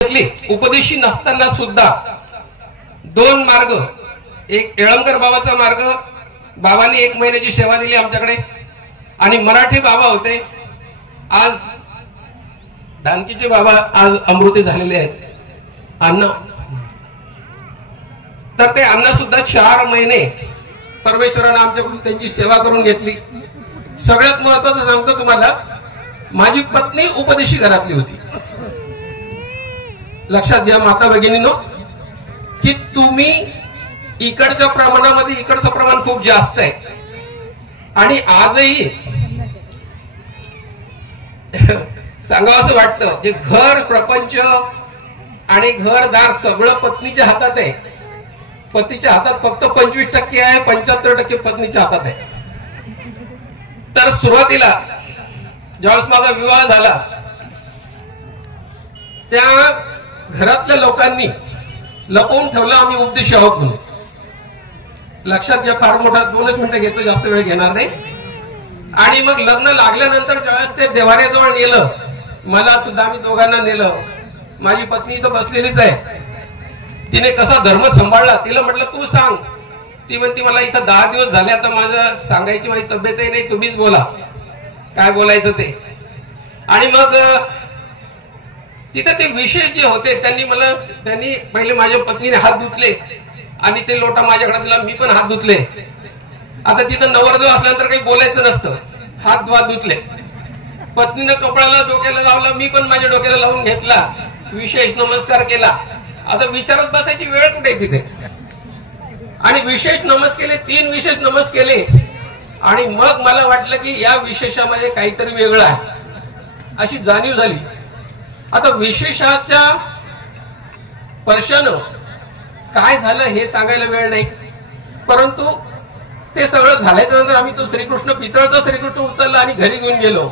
उपदेशी नसताना सुद्धा दोन मार्ग, एक येळंकर बाबाचा मार्ग, बाबांनी 1 महिन्याची सेवा दिली आमच्याकडे, आणि मराठी बाबा होते. आज दानकीचे बाबा आज अमृती झालेले आहेत अण्णा. तर ते अण्णा सुद्धा 4 महिने परमेश्वराने आमच्याकडून त्यांची सेवा करून घेतली. सगळ्यात महत्वाचं सांगतो तुम्हाला, माझी पत्नी उपदेशी घरातली होती. लक्षात घ्या माता भगिनींनो, की तुम्ही इकडच्या प्रमाणामध्ये इकडचं प्रमाण खूप जास्त आहे. आणि आजही सांगावं असं वाटतं की घर प्रपंच आणि घरदार सगळं पत्नीच्या हातात आहे. पतीच्या हातात फक्त 25% आहे, 75% पत्नीच्या हातात आहे. तर सुरुवातीला ज्यावेळेस माझा विवाह झाला, त्या घरातल्या लोकांनी लपवून ठेवलं आम्ही उपदेशी आहोत म्हणून. लक्षात घ्या, फार मोठा 2च मिनिटं घेतो, जास्त वेळ घेणार नाही. आणि मग लग्न लागल्यानंतर ज्यावेळेस ते देवाऱ्याजवळ नेलं, मला सुद्धा आम्ही दोघांना नेलं. माझी पत्नी इथं बसलेलीच आहे. तिने कसा धर्म सांभाळला, तिला म्हटलं तू सांग. ती म्हणती मला इथं 10 दिवस झाले, आता माझं सांगायची माझी तब्येतही नाही, तुम्हीच बोला काय बोलायचं ते. आणि मग तिथे ते विशेष जे होते त्यांनी पहिले माझ्या पत्नीने हात धुतले आणि ते लोटा माझ्याकडे दिला, मी पण हात धुतले. आता तिथं नवरदेव असल्यानंतर काही बोलायचं नसतं, हात धुतले. पत्नीनं कपड्याला डोक्याला लावलं, मी पण माझ्या डोक्याला लावून घेतला, विशेष नमस्कार केला. आता विचारत बसायची वेळ कुठे तिथे. आणि विशेष नमस्कार केले, 3 विशेष नमस्कार केले. आणि मग मला वाटलं की या विशेषामध्ये काहीतरी वेगळं आहे, अशी जाणीव झाली. आता विशेषाच्या स्पर्शानं काय झालं हे सांगायला वेळ नाही, परंतु ते सगळं झाल्याच्या नंतर आम्ही तो श्रीकृष्ण, पितळचा श्रीकृष्ण उचलला आणि घरी घेऊन गेलो.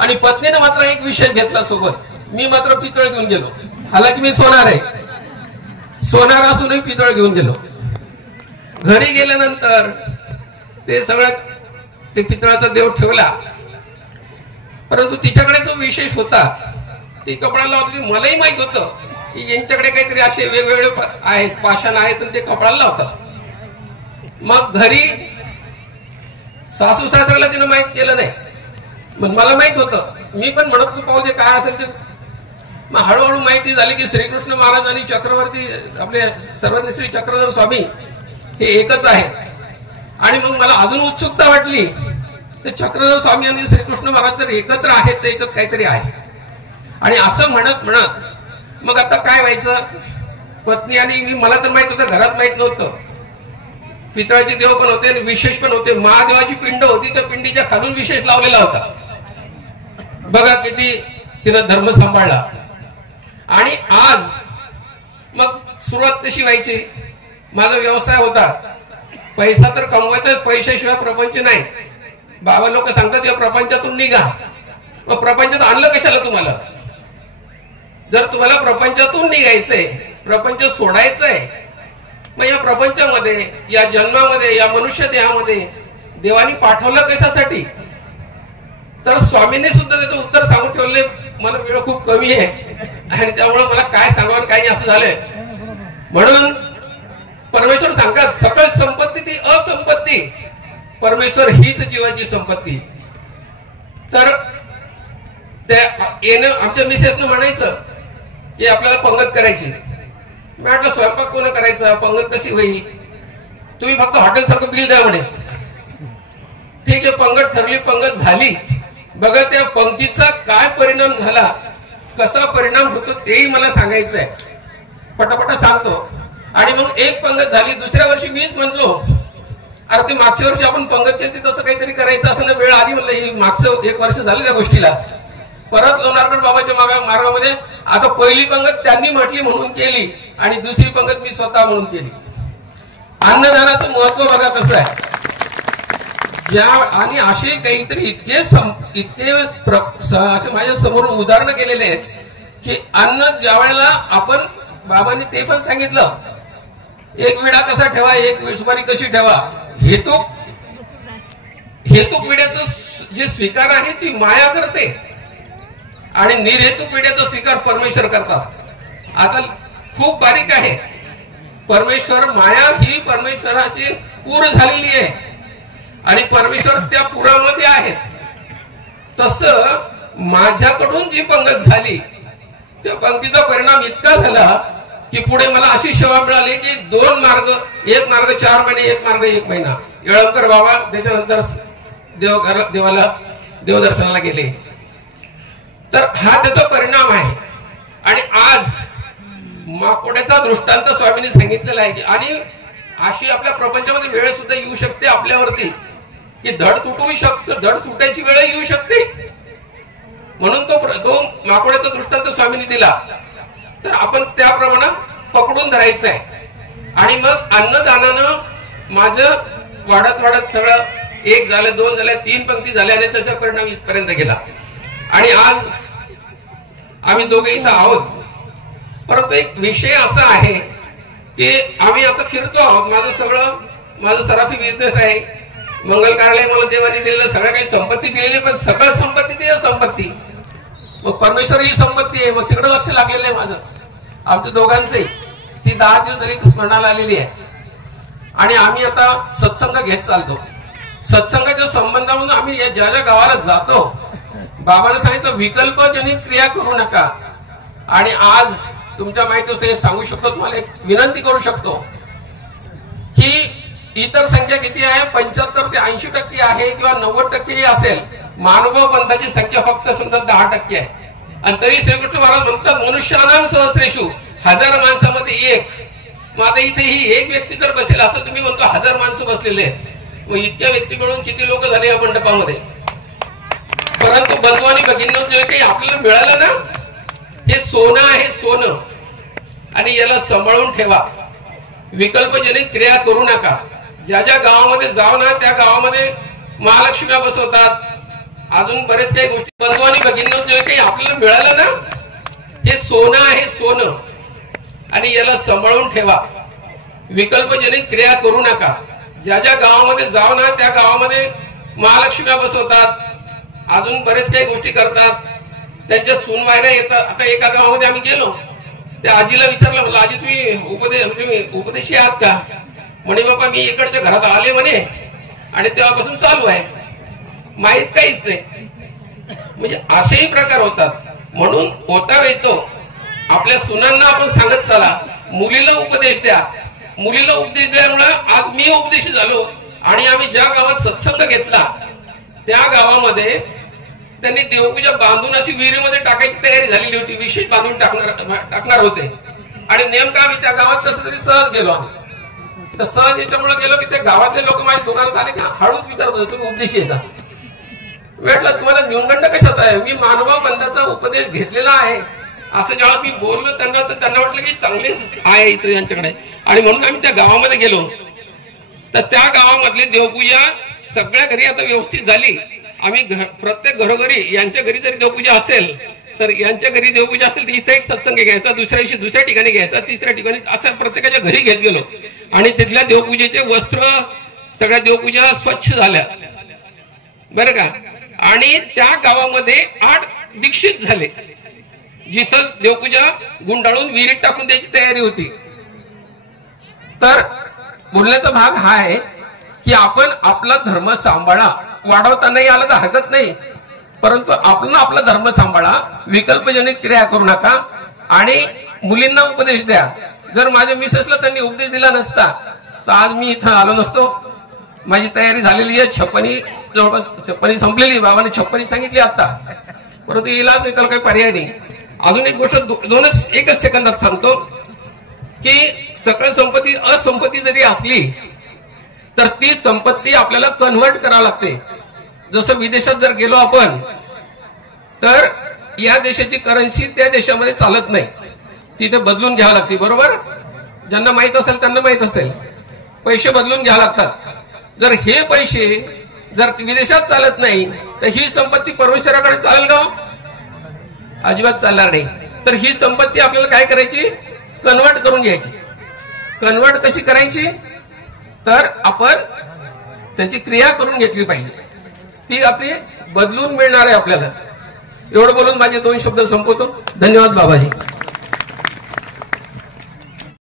आणि पत्नीने मात्र एक विशेष घेतला सोबत, मी मात्र पितळ घेऊन गेलो. हालाकी मी सोनार आहे, सोनार असूनही पितळ घेऊन गेलो. घरी गेल्यानंतर ते सगळं ते पितळाचा देव ठेवला, परंतु तिच्याकडे जो विशेष होता ती कपड्याला लावत होती. मलाही माहित होतं की यांच्याकडे काहीतरी असे वेगवेगळे आहेत, पाषाण आहेत, आणि ते कपड्याला लावतात. मग घरी सासू सासऱ्याला तिनं माहित केलं नाही, मग मला माहित होतं. मी पण म्हणत होतो पाहू दे काय असेल ते. मग हळूहळू माहिती झाली की श्रीकृष्ण महाराज आणि चक्रवर्ती आपले सर्वज्ञ चक्रधर स्वामी हे एकच आहे. आणि मग मला अजून उत्सुकता वाटली, ते चक्रधर स्वामी आणि श्रीकृष्ण महाराज जर एकत्र आहेत तर याच्यात काहीतरी आहे. आणि असं म्हणत म्हणत मग आता काय व्हायचं, पत्नी आणि मी, मला तर माहित होतं, घरात माहित नव्हतं. पितळाचे देव पण होते आणि विशेष पण होते. महादेवाची पिंड होती, त्या पिंडीच्या खालून विशेष लावलेला होता. बघा किती तिनं धर्म सांभाळला. आणि आज मग सुरुवात कशी व्हायची, माझा व्यवसाय होता, पैसा तर कमवायचा, पैशाशिवाय प्रपंच नाही. बाबा लोक सांगतात या प्रपंचातून निघा. मग प्रपंचात आणलं कशाला तुम्हाला? जर तुम्हाला प्रपंचातून निघायचंय, प्रपंच सोडायचंय, मग या प्रपंचामध्ये, या जन्मामध्ये, या मनुष्य देहामध्ये देवानी पाठवलं कशासाठी? तर स्वामींनी सुद्धा त्याचं उत्तर सांगून ठेवले. मला वेळ खूप कमी आहे आणि त्यामुळे मला काय सांगावं काही असं झालंय. म्हणून परमेश्वर सांगतात सकळ संपत्ती ती असंपत्ती, परमेश्वर हीच जीवाची संपत्ती. तर त्या येणं आमच्या मिसेसनं म्हणायचं की आपल्याला पंगत करायची. मी म्हटलं स्वयंपाक कोण करायचा, पंगत कशी होईल? तुम्ही फक्त हॉटेल सारखं बिल द्या म्हणे. ठीक आहे, पंगत ठरली, पंगत झाली. बघा त्या पंक्तीचा काय परिणाम झाला, कसा परिणाम होतो तेही मला सांगायचं आहे, पटापटा सांगतो. आणि मग एक पंगत झाली, दुसऱ्या वर्षी मीच म्हणलो अरे ते मागच्या वर्षी आपण पंगत केली तसं काहीतरी करायचं असं ना, वेळ आली. म्हणलं ही मागचं 1 वर्ष झालं त्या गोष्टीला. परत लोणारगड बाबाच्या मार्गामध्ये आता पहिली पंगत त्यांनी म्हटली म्हणून केली आणि दुसरी पंगत मी स्वतः म्हणून केली. अन्नदानाचं महत्व बघा कसं आहे. आणि असे काहीतरी इतके असे माझ्या समोर उदाहरणं केलेले आहेत की अन्न ज्या वेळेला आपण, बाबांनी ते पण सांगितलं, एक विडा कसा ठेवा, एक विषमारी कशी ठेवा. हेतुक विड्याचं जे स्वीकार आहे ती माया करते आणि निर्हेतुक विड्याचा स्वीकार परमेश्वर करतात. आता खूप बारीक आहे. परमेश्वर माया ही परमेश्वराची पूर झालेली आहे आणि परमेश्वर त्या पुरामध्ये आहेत. तसं माझ्याकडून जी पंगत झाली त्या पंक्तीचा परिणाम इतका झाला की पुढे मला अशी सेवा मिळाली की 2 मार्ग, एक मार्ग 4 महिने, एक मार्ग 1 महिना. येळंकर बाबा त्याच्यानंतर देवाला देवदर्शनाला गेले. तर हा त्याचा परिणाम आहे. आणि आज माकोड्याचा दृष्टांत स्वामींनी सांगितलेला आहे. आणि अशी आपल्या प्रपंचामध्ये वेळ सुद्धा येऊ शकते आपल्यावरती की धड तुटू शकतं, धड तुटायची वेळ येऊ शकते. म्हणून तो माकोड्याचा दृष्टांत स्वामींनी दिला. तर आपण त्याप्रमाणे पकडून धरायचं आहे. आणि मग अन्नदानानं माझं वाढत वाढत सगळं 1 झालं, 2 झाल्या, 3 पंक्ती झाल्या आणि त्याचा परिणाम इथपर्यंत गेला. आणि आज आम्ही दोघे इथं आहोत. परंतु एक विषय असा आहे की आम्ही आता फिरतो आहोत. माझं सराफी बिझनेस आहे. मंगल कार्यालय मला देवाने दिलेलं सगळं काही संपत्ती दिलेली, पण सगळं संपत्ती ते संपत्ती. मग परमेश्वर ही संपत्ती आहे. मग तिकडे लक्ष लागलेलं आहे माझं, आमच्या दोघांचंही. ती 10 दिवस झाली स्मरणाला आलेली आहे. आणि आम्ही आता सत्संग घेत चालतो. सत्संगाच्या संबंधामधून आम्ही ज्या ज्या गावाला जातो, बाबांनी सांगितलं विकल्पजनित क्रिया करू नका. आणि आज तुमच्या माहिती सांगू शकतो, तुम्हाला एक विनंती करू शकतो की इतर संख्या किती आहे, 75 ते 80% आहे किंवा 90% असेल. मानव पंथाची संख्या फक्त समजा 10% आहे. आणि तरी श्रीकृष्ण महाराज म्हणतात मनुष्यानाम सहस्रेषु, 1000 माणसामध्ये 1. मग आता इथे ही एक व्यक्ती जर बसेल असं तुम्ही म्हणतो 1000 माणसं बसलेले आहेत. मग इतक्या व्यक्ती मिळून किती लोक झाले या मंडपामध्ये. परंतु बंधू आणि भगिनींनो, जे काही आपल्याला मिळालं ना, हे सोनं आहे, सोनं. आणि याला सांभाळून ठेवा. विकल्पजनित क्रिया करू नका. ज्या ज्या गावामध्ये जाऊ ना त्या गावामध्ये महालक्ष्म्या बसवतात, अजून बरेच काही गोष्टी. बंधू आणि भगिनींनो, जे काही आपल्याला मिळालं ना, हे सोनं आहे, सोनं. आणि याला सांभाळून ठेवा. विकल्पजनित क्रिया करू नका. ज्या ज्या गावामध्ये जाऊ ना त्या गावामध्ये महालक्ष्म्या बसवतात, अजून बरेच काही गोष्टी करतात. त्यांच्या सूनवायऱ्या येतात. आता एका गावामध्ये आम्ही गेलो, त्या आजीला विचारलं, म्हणलं आजी तुम्ही उपदेशी आहात का? म्हणे बाबा मी इकडच्या घरात आले म्हणे आणि तेव्हापासून चालू आहे, माहित काहीच नाही. म्हणजे असेही प्रकार होतात. म्हणून होता येतो आपल्या सुनांना आपण सांगत चला, मुलीला उपदेश द्या. मुलीला उपदेश द्यामुळे आज मी उपदेशी झालो. आणि आम्ही ज्या गावात सत्संग घेतला त्या गावामध्ये त्यांनी देवपूजा बांधून अशी विहिरीमध्ये टाकायची तयारी झालेली होती. विशेष बांधून टाकणार होते. आणि नेमकं आम्ही त्या गावात कसं तरी सहज गेलो. तर सहज याच्यामुळे गेलो की त्या गावातले लोक माझ्या दुकानात आले का हळूच विचारत होते तुम्ही उपदेशी येता. म्हटलं तुम्हाला न्यूनगंड कशात आहे, मी मानवा बंधाचा उपदेश घेतलेला आहे असं ज्यावेळेस मी बोललो त्यांना, तर त्यांना वाटलं की चांगले आहे इथं यांच्याकडे. आणि म्हणून आम्ही त्या गावामध्ये गेलो. तर त्या गावामधली देवपूजा सगळ्या घरी आता व्यवस्थित झाली. आम्ही प्रत्येक घरोघरी, यांच्या घरी जरी देवपूजा असेल तर यांच्या घरी देवपूजा असेल तर इथे एक सत्संग घ्यायचा, दुसऱ्या दिवशी दुसऱ्या ठिकाणी घ्यायचा, तिसऱ्या ठिकाणी, असं प्रत्येकाच्या घरी घेत गेलो. आणि तिथल्या देवपूजेचे वस्त्र, सगळ्या देवपूजा स्वच्छ झाल्या बरं का. आणि त्या गावामध्ये 8 दीक्षित झाले, जिथं देवपूजा गुंडाळून विहिरीत टाकून द्यायची तयारी होती. तर बोलण्याचा भाग हा आहे की आपण आपला धर्म सांभाळा. वाढवता नाही आलं तर हरकत नाही, परंतु आपण आपला धर्म सांभाळा. विकल्पजनित क्रिया करू नका. आणि मुलींना उपदेश द्या. जर माझ्या मिसेसला त्यांनी उपदेश दिला नसता तर आज मी इथं आलो नसतो. माझी तयारी झालेली आहे. 56 जवळपास 56 संपलेली. बाबाने 56 सांगितली आता, परंतु इलाज नाही, त्याला काही पर्याय नाही. अजून एक गोष्ट एकच सेकंदात सांगतो की सकळ संपत्ती असंपत्ती जरी असली तर ती संपत्ती आपल्याला कन्व्हर्ट करावी लागते. जसं विदेशात जर गेलो आपण तर या देशाची करन्सी त्या देशामध्ये चालत नाही, तिथे बदलून घ्यावी लागते. बरोबर, ज्यांना माहित असेल त्यांना माहित असेल, पैसे बदलून घ्यावे लागतात. जर हे पैसे जर विदेशात चालत नाही तर ही संपत्ती परमेश्वराकडे चालेल का? अजिबात चालणार नाही. तर ही संपत्ती आपल्याला काय करायची, कन्व्हर्ट करून घ्यायची. कन्व्हर्ट कशी करायची, तर आपण त्याची क्रिया करून घेतली पाहिजे, ती आपली बदलून मिळणार आहे आपल्याला. एवढं बोलून माझे 2 शब्द संपवतो. धन्यवाद बाबाजी.